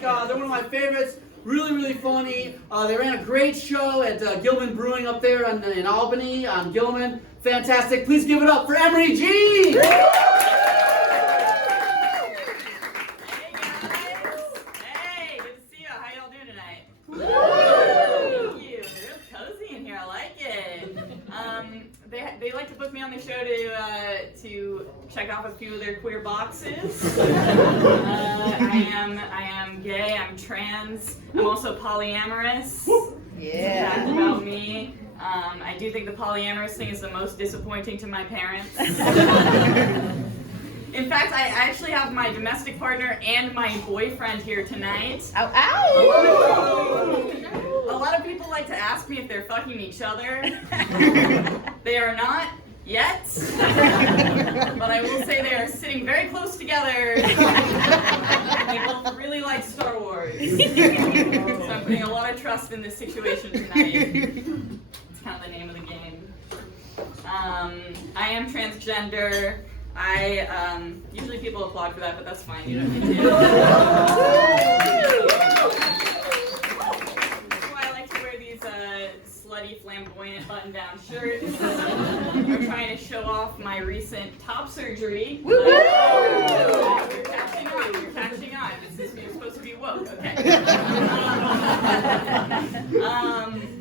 They're one of my favorites. Really, really funny. They ran a great show at Gilman Brewing up there in Albany on Gilman. Fantastic. Please give it up for Emery G. Hey guys. Hey, good to see you. How y'all doing tonight? Thank you. Real cozy in here. I like it. They like to book me on the show to check off a few of their queer boxes. I am gay. I'm trans. I'm also polyamorous. Yeah. Fact about me. I do think the polyamorous thing is the most disappointing to my parents. In fact, I actually have my domestic partner and my boyfriend here tonight. Ow, ow! A lot of people like to ask me if they're fucking each other. They are not yet, but I will say they are sitting very close together. They both really like Star Wars. So I'm putting a lot of trust in this situation tonight. It's kind of the name of the game. I am transgender. Usually people applaud for that, but that's fine. You don't need to. That's why I like to wear these slutty, flamboyant button-down shirts. I'm trying to show off my recent top surgery. You're catching on. You're catching on. You're supposed to be woke. Okay.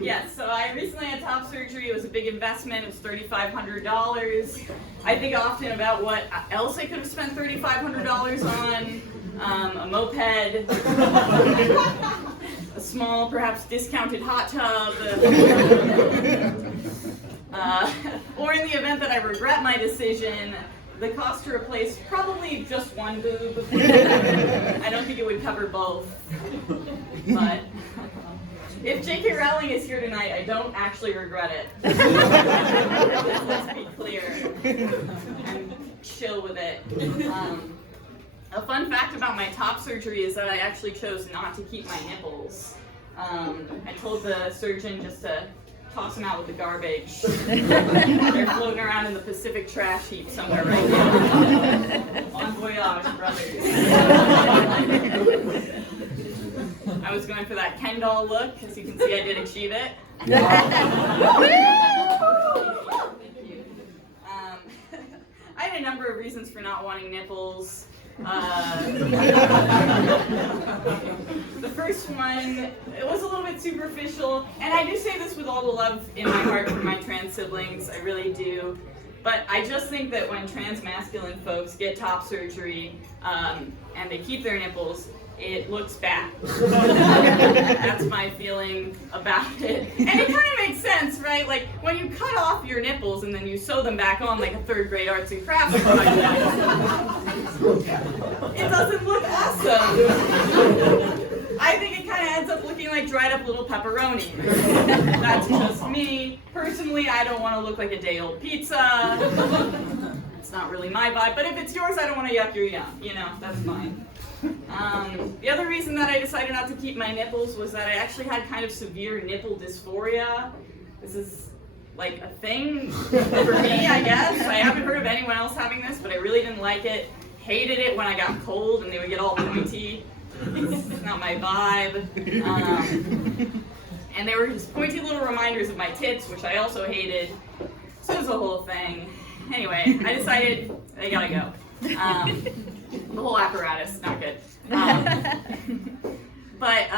Yes, so I recently had top surgery. It was a big investment. It was $3,500. I think often about what else I could have spent $3,500 on. A moped, a small, perhaps discounted hot tub, or in the event that I regret my decision, the cost to replace probably just one boob. I don't think it would cover both. But if J.K. Rowling is here tonight, I don't actually regret it. Let's be clear. I'm chill with it. A fun fact about my top surgery is that I actually chose not to keep my nipples. I told the surgeon just to toss them out with the garbage. They're floating around in the Pacific trash heap somewhere right now. Bon voyage, brothers. I was going for that Ken doll look. As you can see, I did achieve it. Thank you. I had a number of reasons for not wanting nipples. The first one, it was a little bit superficial, and I do say this with all the love in my heart for my trans siblings, I really do. But I just think that when trans masculine folks get top surgery and they keep their nipples, it looks bad. That's my feeling about it. And it kind of makes sense, right? Like, when you cut off your nipples and then you sew them back on like a third grade arts and crafts project, it doesn't look awesome. I think it kind of ends up looking like dried up little pepperoni. That's just me. Personally, I don't want to look like a day-old pizza. It's not really my vibe, but if it's yours, I don't want to yuck your yum. You know, that's fine. The other reason that I decided not to keep my nipples was that I actually had kind of severe nipple dysphoria. This is like a thing for me, I guess. I haven't heard of anyone else having this, but I really didn't like it. Hated it when I got cold and they would get all pointy. It's not my vibe. And they were just pointy little reminders of my tits, which I also hated. So it was a whole thing. Anyway, I decided I gotta go. The whole apparatus, not good. But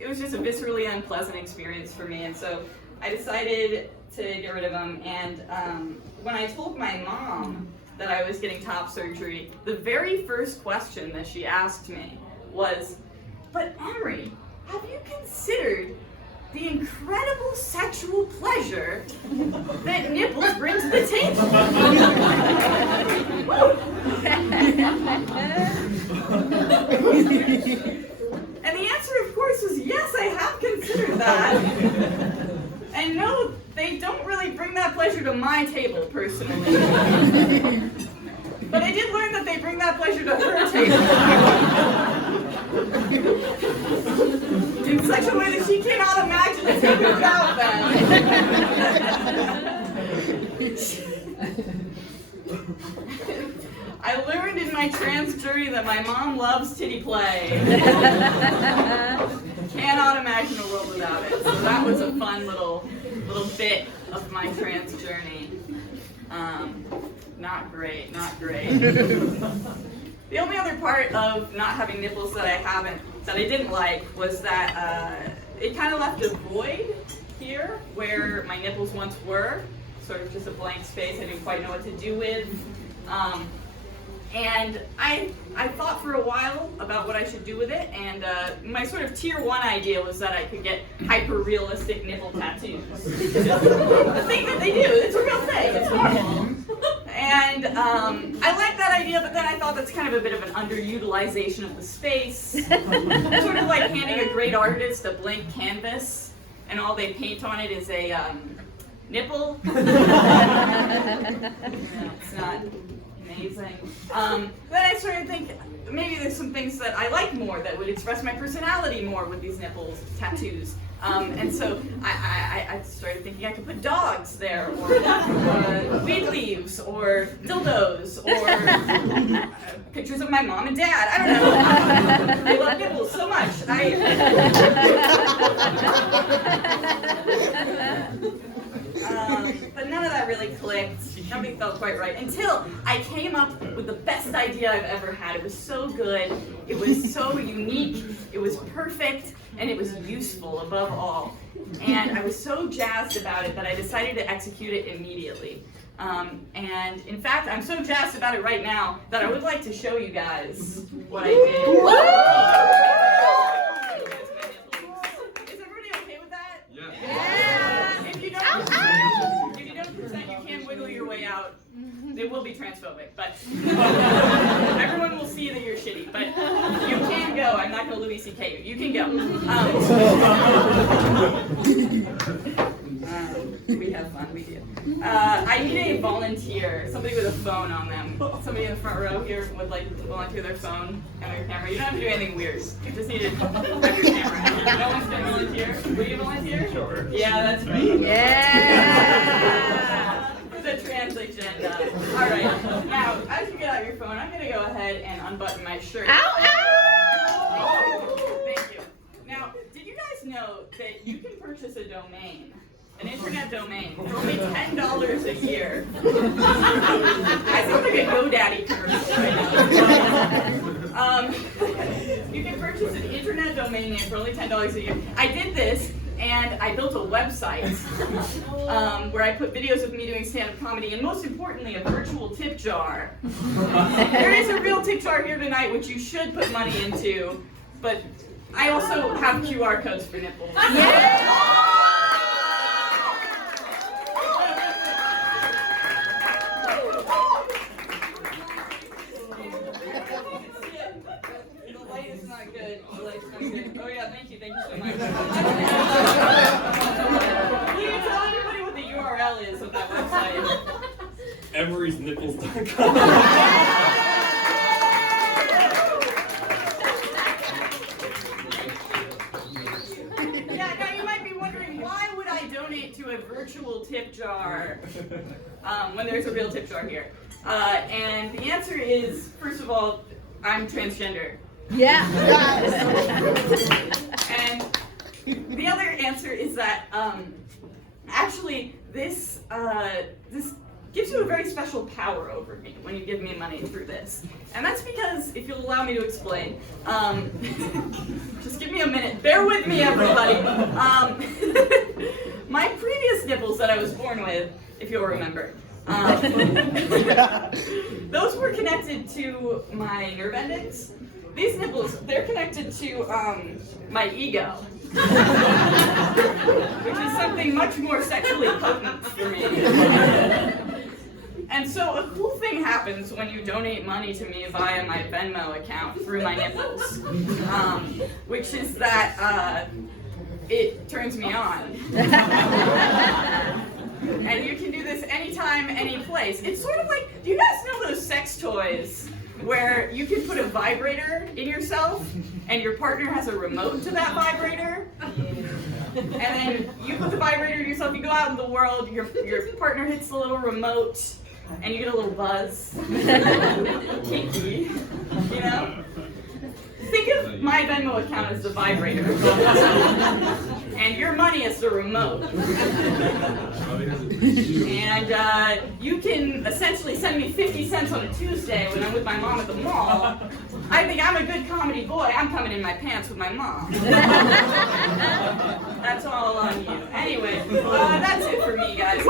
it was just a viscerally unpleasant experience for me, and so I decided to get rid of them. And when I told my mom that I was getting top surgery, the very first question that she asked me was, "But Emery, have you considered the incredible sexual pleasure that nipples bring to the table?" And the answer, of course, was yes, I have considered that. And no, they don't really bring that pleasure to my table, personally. But I did learn that they bring that pleasure to her table. In such a way that she cannot imagine a table without them. I learned in my trans journey that my mom loves titty play. Cannot imagine a world without it. So that was a fun little bit of my trans journey. Not great, not great. The only other part of not having nipples that I didn't like was that it kind of left a void here where my nipples once were, sort of just a blank space I didn't quite know what to do with. And I thought for a while about what I should do with it, and my sort of tier 1 idea was that I could get hyper-realistic nipple tattoos. The thing that they do, it's a real thing, it's normal. And I liked that idea, but then I thought that's kind of a bit of an underutilization of the space. Sort of like handing a great artist a blank canvas, and all they paint on it is a nipple. It's not amazing. Then I started to think maybe there's some things that I like more that would express my personality more with these nipples tattoos. And so I started thinking I could put dogs there, or weed leaves, or dildos, or pictures of my mom and dad. I don't know. I love nipples so much. But none of that really clicked. Nothing felt quite right until I came up with the best idea I've ever had. It was so good, it was so unique, it was perfect, and it was useful above all. And I was so jazzed about it that I decided to execute it immediately. And in fact, I'm so jazzed about it right now that I would like to show you guys what I did. Is everybody okay with that? Yeah. If you don't present, you can wiggle your way out. It will be transphobic, but everyone will see that you're shitty. But you can go. I'm not going to Louis C.K. you. You can go. We have fun. We do. I need a volunteer, somebody with a phone on them. Somebody in the front row here would like to volunteer their phone and their camera. You don't have to do anything weird. You just need to have your camera. No one's going to volunteer. Will you volunteer? Sure. Yeah, that's right. Yeah. The trans agenda. All right. Now, as you get out your phone, I'm going to go ahead and unbutton my shirt. Ow! Ow! Thank you. Now, did you guys know that you can purchase a domain? An internet domain for only $10 a year. I sound like a GoDaddy commercial right now. You can purchase an internet domain name for only $10 a year. I did this, and I built a website where I put videos of me doing stand-up comedy, and most importantly, a virtual tip jar. There is a real tip jar here tonight, which you should put money into, but I also have QR codes for nipples. Yeah! Oh yeah, thank you so much. Will you tell everybody what the URL is of that website? Emery'sNipples.com. Yeah, now you might be wondering, why would I donate to a virtual tip jar when there's a real tip jar here? And the answer is, first of all, I'm transgender. Yeah. And the other answer is that actually this gives you a very special power over me when you give me money through this. And that's because, if you'll allow me to explain, just give me a minute. Bear with me, everybody. My previous nipples that I was born with, if you'll remember, those were connected to my nerve endings. These nipples, they're connected to my ego, which is something much more sexually potent for me. And so a cool thing happens when you donate money to me via my Venmo account through my nipples, which is that it turns me on. And you can do this anytime, any place. It's sort of like, do you guys know those sex toys where you can put a vibrator in yourself and your partner has a remote to that vibrator? And then you put the vibrator in yourself, you go out in the world, your partner hits the little remote, and you get a little buzz. Kinky, you know? Think of my Venmo account as the vibrator, and your money as the remote. And you can essentially send me 50 cents on a Tuesday when I'm with my mom at the mall. I think I'm a good comedy boy. I'm coming in my pants with my mom. That's all on you. Anyway, that's it for me, guys.